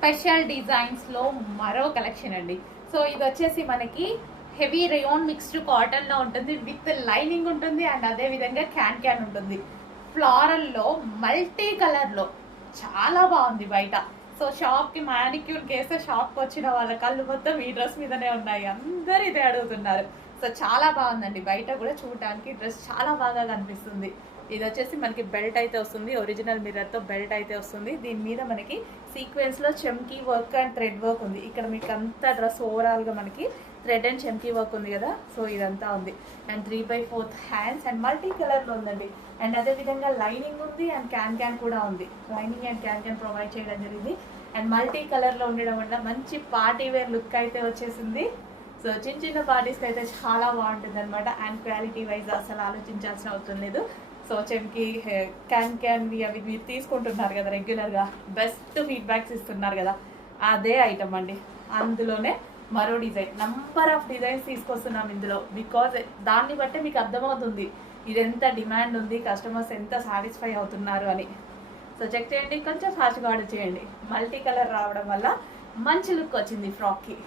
Special డిజైన్స్లో మరో collection అండి. So ఇది వచ్చేసి మనకి హెవీ రేయాన్ మిక్స్డ్ కాటన్లో ఉంటుంది, విత్ లైనింగ్ ఉంటుంది అండ్ అదే విధంగా క్యాన్ ఉంటుంది. ఫ్లారల్లో మల్టీ కలర్లో చాలా బాగుంది బయట. సో షాప్కి మానిక్యూర్ కేస్తే షాప్కి వచ్చిన వాళ్ళ కళ్ళు మొత్తం ఈ డ్రెస్ మీదనే ఉన్నాయి, అందరు ఇదే అడుగుతున్నారు. సో చాలా బాగుందండి, బయట కూడా చూడడానికి డ్రెస్ చాలా బాగా కనిపిస్తుంది. ఇది వచ్చేసి మనకి బెల్ట్ అయితే వస్తుంది, ఒరిజినల్ మిర్రర్తో బెల్ట్ అయితే వస్తుంది. దీని మీద మనకి సీక్వెన్స్లో చెమ్కీ వర్క్ అండ్ థ్రెడ్ వర్క్ ఉంది. ఇక్కడ మీకు అంతా డ్రెస్ ఓవరాల్గా మనకి థ్రెడ్ అండ్ చెమ్కీ వర్క్ ఉంది కదా, సో ఇదంతా ఉంది. అండ్ 3/4 హ్యాండ్స్ అండ్ మల్టీ కలర్లో ఉందండి. అండ్ అదేవిధంగా లైనింగ్ ఉంది అండ్ క్యాన్ కూడా ఉంది. లైనింగ్ అండ్ క్యాన్ ప్రొవైడ్ చేయడం జరిగింది. అండ్ మల్టీ కలర్లో ఉండడం వల్ల మంచి పార్టీ వేర్ లుక్ అయితే వచ్చేసింది. సో చిన్న పార్టీస్కి అయితే చాలా బాగుంటుంది అనమాట. అండ్ క్వాలిటీ వైజ్ అసలు ఆలోచించాల్సిన అవసరం లేదు. సో చెమ్కి క్యాన్వి అవి మీరు తీసుకుంటున్నారు కదా రెగ్యులర్గా, బెస్ట్ ఫీడ్బ్యాక్స్ ఇస్తున్నారు కదా, అదే ఐటమ్ అండి. అందులోనే మరో డిజైన్, నంబర్ ఆఫ్ డిజైన్స్ తీసుకొస్తున్నాం ఇందులో. బికాజ్ దాన్ని బట్టి మీకు అర్థమవుతుంది ఇది ఎంత డిమాండ్ ఉంది, కస్టమర్స్ ఎంత సాటిస్ఫై అవుతున్నారు అని. సో చెక్ చేయండి, కొంచెం ఫాస్ట్గా ఆర్డర్ చేయండి. మల్టీ కలర్ రావడం వల్ల మంచి లుక్ వచ్చింది ఫ్రాక్కి.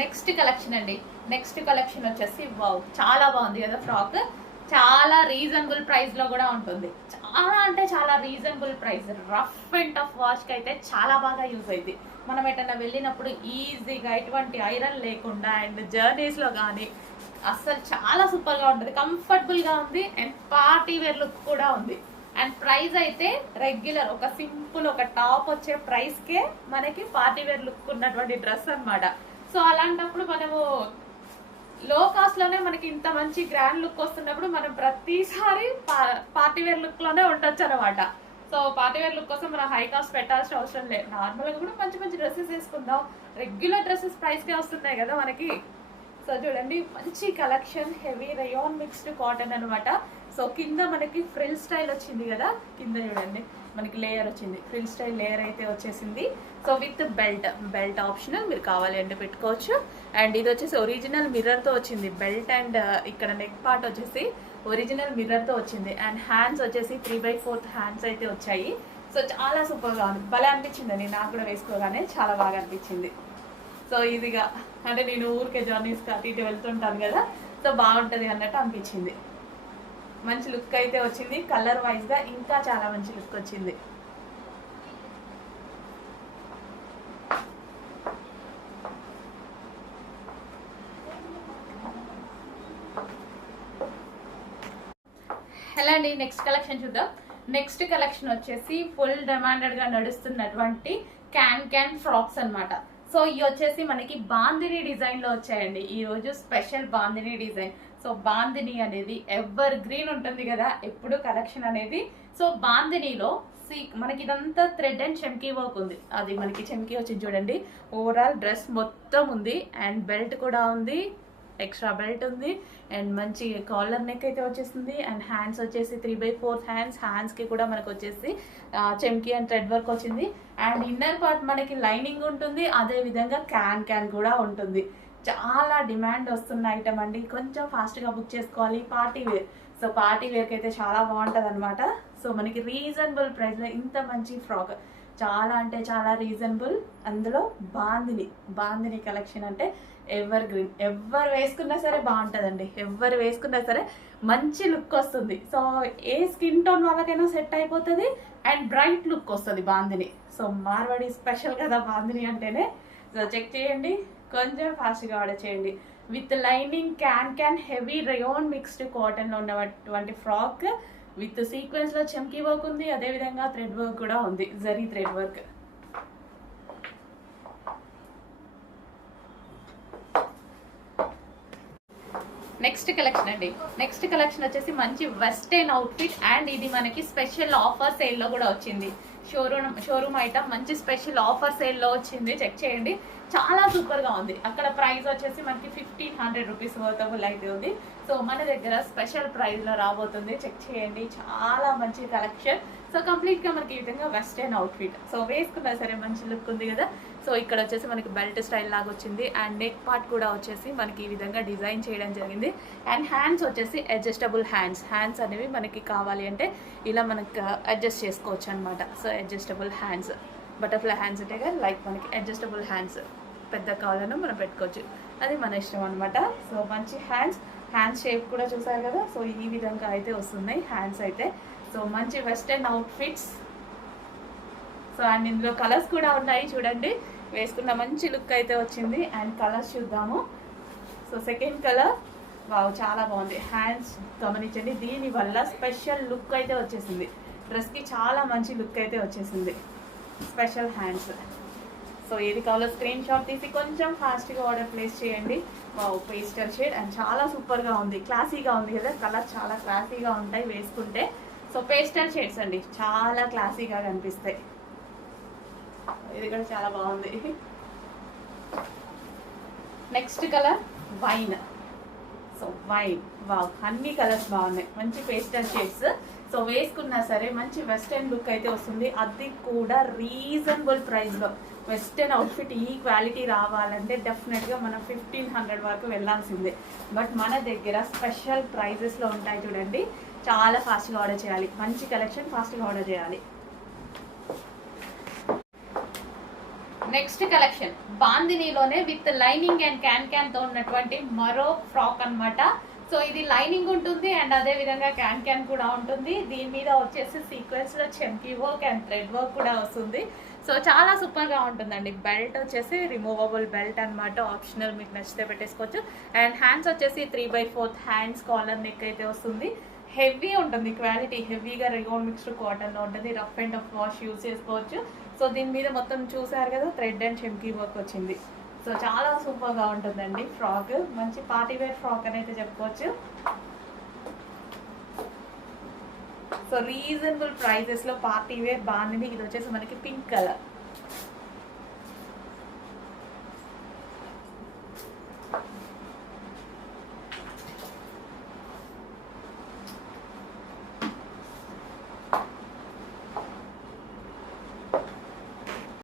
నెక్స్ట్ కలెక్షన్ అండి. నెక్స్ట్ కలెక్షన్ వచ్చేసి వావ్, చాలా బాగుంది కదా ఫ్రాక్. చాలా రీజనబుల్ ప్రైస్లో కూడా ఉంటుంది. చాలా అంటే చాలా reasonable price. Rough and tough వాష్కి అయితే చాలా బాగా యూజ్ అయింది. మనం ఎటన్నా వెళ్ళినప్పుడు ఈజీగా ఎటువంటి ఐరన్ లేకుండా అండ్ జర్నీస్లో కానీ అస్సలు చాలా సూపర్గా ఉంటుంది, కంఫర్టబుల్గా ఉంది అండ్ పార్టీ వేర్ లుక్ కూడా ఉంది. అండ్ ప్రైస్ అయితే రెగ్యులర్ ఒక సింపుల్ ఒక టాప్ వచ్చే ప్రైస్కే మనకి పార్టీ వేర్ లుక్ ఉన్నటువంటి డ్రెస్ అనమాట. సో అలాంటప్పుడు మనము లో కాస్ట్లోనే మనకి ఇంత మంచి గ్రాండ్ లుక్ వస్తున్నప్పుడు మనం ప్రతిసారి పార్టీ వేర్ లుక్లోనే ఉండొచ్చు అనమాట. సో పార్టీ వేర్ లుక్ కోసం మనం హై కాస్ట్ పెట్టాల్సిన అవసరం లేదు. నార్మల్గా కూడా మంచి మంచి డ్రెస్సెస్ వేసుకుందాం, రెగ్యులర్ డ్రెస్సెస్ ప్రైస్కే వస్తున్నాయి కదా మనకి. సో చూడండి, మంచి collection, heavy rayon mixed cotton అనమాట. సో కింద మనకి ఫ్రిల్ స్టైల్ వచ్చింది కదా, కింద చూడండి మనకి లేయర్ వచ్చింది, ఫ్రిల్ స్టైల్ లేయర్ అయితే వచ్చేసింది. సో విత్ బెల్ట్ ఆప్షనల్, మీరు కావాలి అంటే పెట్టుకోవచ్చు. అండ్ ఇది వచ్చేసి ఒరిజినల్ మిర్రర్తో వచ్చింది బెల్ట్. అండ్ ఇక్కడ నెక్ పార్ట్ వచ్చేసి ఒరిజినల్ మిర్రర్తో వచ్చింది. అండ్ హ్యాండ్స్ వచ్చేసి 3/4 హ్యాండ్స్ అయితే వచ్చాయి. సో చాలా సూపర్గా ఉంది, భలే అనిపించింది. నాకు కూడా వేసుకోగానే చాలా బాగా అనిపించింది. సో ఇదిగా అంటే నేను ఊరికే జర్నీస్కి అటు ఇటు వెళ్తుంటాను కదా, సో బాగుంటుంది అన్నట్టు అనిపించింది. మంచి లుక్ అయితే వచ్చింది, కలర్ వైజ్గా ఇంకా చాలా మంచి లుక్ వచ్చింది. హలో అండి, నెక్స్ట్ కలెక్షన్ చూద్దాం. నెక్స్ట్ కలెక్షన్ వచ్చేసి ఫుల్ డిమాండెడ్గా నడుస్తున్నటువంటి క్యాన్ ఫ్రాక్స్ అనమాట. సో ఇవి వచ్చేసి మనకి బాందిని డిజైన్లో వచ్చాయండి. ఈరోజు special bandhani design. So bandhani అనేది ఎవర్ గ్రీన్ ఉంటుంది కదా ఎప్పుడు కలెక్షన్ అనేది. సో బాందినిలో మనకి ఇదంతా థ్రెడ్ అండ్ చెమ్కీ వర్క్ ఉంది. అది మనకి చెమ్కీ వచ్చింది చూడండి, ఓవరాల్ డ్రెస్ మొత్తం ఉంది. అండ్ బెల్ట్ కూడా ఉంది, ఎక్స్ట్రా బెల్ట్ ఉంది. అండ్ మంచి కాలర్ నెక్ అయితే వచ్చేసింది. అండ్ హ్యాండ్స్ వచ్చేసి 3/4 హ్యాండ్స్కి కూడా మనకు వచ్చేసి చెమ్కీ అండ్ థ్రెడ్ వర్క్ వచ్చింది. అండ్ ఇన్నర్ పార్ట్ మనకి లైనింగ్ ఉంటుంది, అదేవిధంగా క్యాన్ కూడా ఉంటుంది. చాలా డిమాండ్ వస్తున్న ఐటమ్ అండి, కొంచెం ఫాస్ట్గా బుక్ చేసుకోవాలి. పార్టీ వేర్, సో పార్టీ వేర్కి అయితే చాలా బాగుంటుంది అనమాట. సో మనకి రీజనబుల్ ప్రైస్లో ఇంత మంచి ఫ్రాక్, చాలా అంటే చాలా రీజనబుల్. అందులో బాందిని కలెక్షన్ అంటే ఎవర్ గ్రీన్, ఎవరు వేసుకున్నా సరే బాగుంటుందండి. ఎవరు వేసుకున్నా సరే మంచి లుక్ వస్తుంది. సో ఏ స్కిన్ టోన్ వాళ్ళకైనా సెట్ అయిపోతుంది అండ్ బ్రైట్ లుక్ వస్తుంది బాందిని. సో మార్వాడి స్పెషల్ కదా బాందిని అంటేనే. సో చెక్ చేయండి, కొంచెం ఫాస్ట్గా ఆర్డర్ చేయండి. With lining can heavy rayon mixed కాటన్లో ఉన్నటువంటి ఫ్రాక్ విత్ సీక్వెన్స్లో చెమ్కీ వర్క్ ఉంది, అదేవిధంగా థ్రెడ్ వర్క్ కూడా ఉంది, zari thread work. Next collection అండి. నెక్స్ట్ కలెక్షన్ వచ్చేసి మంచి వెస్టర్న్ అవుట్ఫిట్. అండ్ ఇది మనకి స్పెషల్ ఆఫర్ సేల్లో కూడా వచ్చింది. షోరూమ్ ఐటమ్ మంచి స్పెషల్ ఆఫర్ సేల్లో వచ్చింది, చెక్ చేయండి. చాలా సూపర్గా ఉంది. అక్కడ ప్రైస్ వచ్చేసి మనకి 1500 రూపీస్ వర్తబుల్ అయితే ఉంది. సో మన దగ్గర స్పెషల్ ప్రైస్లో రాబోతుంది, చెక్ చేయండి. చాలా మంచి కలెక్షన్. సో కంప్లీట్గా మనకి ఈ విధంగా వెస్టర్న్ అవుట్ఫిట్. సో వేసుకున్నా సరే మంచి లుక్ ఉంది కదా. సో ఇక్కడ వచ్చేసి మనకి బెల్ట్ స్టైల్ లాగా వచ్చింది అండ్ నెక్ పార్ట్ కూడా వచ్చేసి మనకి ఈ విధంగా డిజైన్ చేయడం జరిగింది. అండ్ హ్యాండ్స్ వచ్చేసి అడ్జస్టబుల్ హ్యాండ్స్ అనేవి మనకి కావాలి అంటే ఇలా మనకి అడ్జస్ట్ చేసుకోవచ్చు అనమాట. So adjustable hands, butterfly hands ఉంటాయి కదా, లైక్ మనకి అడ్జస్టబుల్ హ్యాండ్స్ పెద్ద కావాలన్నా మనం పెట్టుకోవచ్చు, అది మన ఇష్టం అనమాట. సో మంచి హ్యాండ్స్ షేప్ కూడా చూసారు కదా. సో ఈ విధంగా అయితే వస్తున్నాయి హ్యాండ్స్ అయితే. సో మంచి వెస్టర్న్ అవుట్ఫిట్స్. సో అండ్ ఇందులో కలర్స్ కూడా ఉన్నాయి చూడండి. వేసుకున్న మంచి లుక్ అయితే వచ్చింది. అండ్ కలర్స్ చూద్దాము. సో సెకండ్ కలర్, వావ్ చాలా బాగుంది. హ్యాండ్స్ గమనించండి, దీనివల్ల స్పెషల్ లుక్ అయితే వచ్చేసింది. డ్రెస్కి చాలా మంచి లుక్ అయితే వచ్చేసింది, స్పెషల్ హ్యాండ్స్. సో ఏది కావాలో స్క్రీన్ షాట్ తీసి కొంచెం ఫాస్ట్గా ఆర్డర్ ప్లేస్ చేయండి. వావ్ పేస్టల్ షేడ్ అండ్ చాలా సూపర్గా ఉంది, క్లాసీగా ఉంది కదా. కలర్ చాలా క్లాసీగా ఉంటాయి వేసుకుంటే. సో పేస్టల్ షేడ్స్ అండి, చాలా క్లాసీగా కనిపిస్తాయి. ఇది కూడా చాలా బాగుంది. Next colour wine. So wine, wow అన్ని కలర్స్ బాగున్నాయి, మంచి పేస్టల్ షేడ్స్. సో వేసుకున్నా సరే మంచి వెస్టర్న్ లుక్ అయితే వస్తుంది, అది కూడా రీజనబుల్ ప్రైస్లో. వెస్టర్న్ అవుట్ఫిట్ ఈ క్వాలిటీ రావాలంటే డెఫినెట్గా మనం 1500 వరకు వెళ్ళాల్సిందే. బట్ మన దగ్గర స్పెషల్ ప్రైజెస్లో ఉంటాయి చూడండి. చాలా ఫాస్ట్గా ఆర్డర్ చేయాలి, మంచి కలెక్షన్ ఫాస్ట్గా ఆర్డర్ చేయాలి. నెక్స్ట్ కలెక్షన్ బాందినీలోనే విత్ లైనింగ్ అండ్ క్యాన్ తో ఉన్నటువంటి మరో ఫ్రాక్ అన్నమాట. సో ఇది లైనింగ్ ఉంటుంది అండ్ అదే విధంగా క్యాన్ కూడా ఉంటుంది. దీని మీద వచ్చేసి సీక్వెన్స్ లో చెంకీ వర్క్ అండ్ థ్రెడ్ వర్క్ కూడా వస్తుంది. సో చాలా సూపర్ గా ఉంటుందండి. బెల్ట్ వచ్చేసి రిమూవబుల్ బెల్ట్ అన్నమాట, ఆప్షనల్, మీకు నచ్చితే పెట్టేసుకోవచ్చు. అండ్ హ్యాండ్స్ వచ్చేసి 3/4 హ్యాండ్స్ కాలర్ నెక్ అయితే వస్తుంది. హెవీ ఉంటుంది క్వాలిటీ, హెవీగా రిగోన్ మిక్స్డ్ కాటన్ లో ఉంటుంది. Rough and tough wash use చేసుకోవచ్చు. సో దీని మీద మొత్తం చూసారు కదా, థ్రెడ్ అండ్ చెంకీ వర్క్ వచ్చింది. సో చాలా సూపర్గా ఉంటుందండి ఫ్రాక్, మంచి పార్టీ వేర్ ఫ్రాక్ అని అయితే చెప్పుకోవచ్చు. సో రీజనబుల్ ప్రైజెస్లో పార్టీ వేర్ బాగుంది. ఇది వచ్చేసి మనకి పింక్ కలర్.